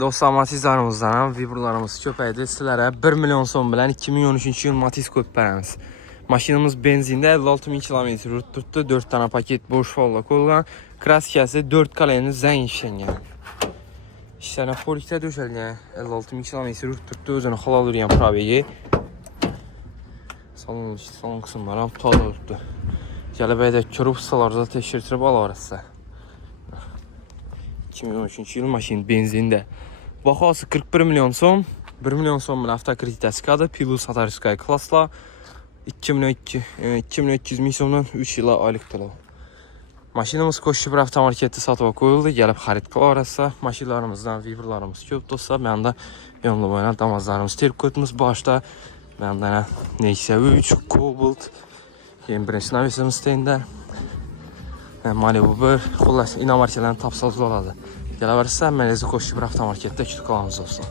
Dostlar, Matizlarımızdan vibralarımız köpəydi. Sizlərə 1 milyon son bilən 2013-cü il Matiz köpəyimiz. Maşinimiz benzində 56.000 km rut tutdu. 4 dənə paket boş folla qoyulğan. Kraskəsi 4 kaləyinin zəng işlənən. İşlənə polikdə döşəlgən 56.000 km rut tutdu. Özünü xalal ürəyən probegi. Salon qısımları tutal tutdu. Gəlibəydə körüb ustalarda teşkirtirib alarızsa. 2013-cü il maşin benzində. Baxası 41 milyon son. 1 milyon son bilə avtokreditə çıxadı. Plus Satariskaya klasla 2300 min sondan 3 ilə aylıq tola. Maşinimiz Koşubur avtomarketdə satıb qoyuldu. Gəlib xarid qılarsa, maşinlarımızdan vibralarımız köp dostlar. Məndə yonlu boyuna damazlarımız, terkodumuz başda. Məndə Nexia 3, Cobalt, birinci navisimiz deyində. Malibu 1, xullas inomarkələrini tapsaz oladı. Gələ verirsə, məlezi Koşubur avtomarketdə kütük alanımız olsun.